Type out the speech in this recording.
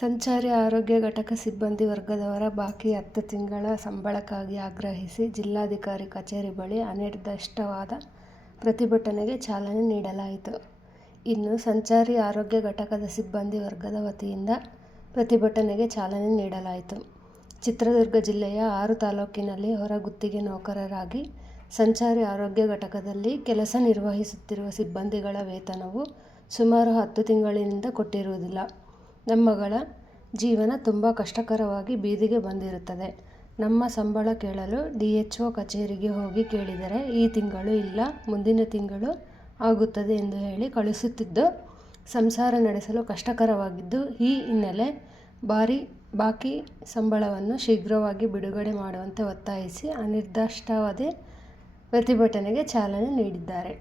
ಸಂಚಾರಿ ಆರೋಗ್ಯ ಘಟಕ ಸಿಬ್ಬಂದಿ ವರ್ಗದವರ ಬಾಕಿ 10 ತಿಂಗಳ ಸಂಬಳಕ್ಕಾಗಿ ಆಗ್ರಹಿಸಿ ಜಿಲ್ಲಾಧಿಕಾರಿ ಕಚೇರಿ ಬಳಿ ಅನಿರ್ದಿಷ್ಟವಾದ ಪ್ರತಿಭಟನೆಗೆ ಚಾಲನೆ ನೀಡಲಾಯಿತು. ಇನ್ನು ಸಂಚಾರಿ ಆರೋಗ್ಯ ಘಟಕದ ಸಿಬ್ಬಂದಿ ವರ್ಗದ ವತಿಯಿಂದ ಪ್ರತಿಭಟನೆಗೆ ಚಾಲನೆ ನೀಡಲಾಯಿತು. ಚಿತ್ರದುರ್ಗ ಜಿಲ್ಲೆಯ 6 ತಾಲೂಕಿನಲ್ಲಿ ಹೊರಗುತ್ತಿಗೆ ನೌಕರರಾಗಿ ಸಂಚಾರಿ ಆರೋಗ್ಯ ಘಟಕದಲ್ಲಿ ಕೆಲಸ ನಿರ್ವಹಿಸುತ್ತಿರುವ ಸಿಬ್ಬಂದಿಗಳ ವೇತನವು ಸುಮಾರು 10 ತಿಂಗಳಿನಿಂದ ಕೊಟ್ಟಿರುವುದಿಲ್ಲ. ನಮ್ಮಗಳ ಜೀವನ ತುಂಬ ಕಷ್ಟಕರವಾಗಿ ಬೀದಿಗೆ ಬಂದಿರುತ್ತದೆ. ನಮ್ಮ ಸಂಬಳ ಕೇಳಲು DHO ಕಚೇರಿಗೆ ಹೋಗಿ ಕೇಳಿದರೆ ಈ ತಿಂಗಳು ಇಲ್ಲ, ಮುಂದಿನ ತಿಂಗಳು ಆಗುತ್ತದೆ ಎಂದು ಹೇಳಿ ಕಳಿಸುತ್ತಿದ್ದು, ಸಂಸಾರ ನಡೆಸಲು ಕಷ್ಟಕರವಾಗಿದ್ದು, ಈ ಹಿನ್ನೆಲೆ ಬಾಕಿ ಸಂಬಳವನ್ನು ಶೀಘ್ರವಾಗಿ ಬಿಡುಗಡೆ ಮಾಡುವಂತೆ ಒತ್ತಾಯಿಸಿ ಅನಿರ್ದಿಷ್ಟಾವಧಿ ಪ್ರತಿಭಟನೆಗೆ ಚಾಲನೆ ನೀಡಿದ್ದಾರೆ.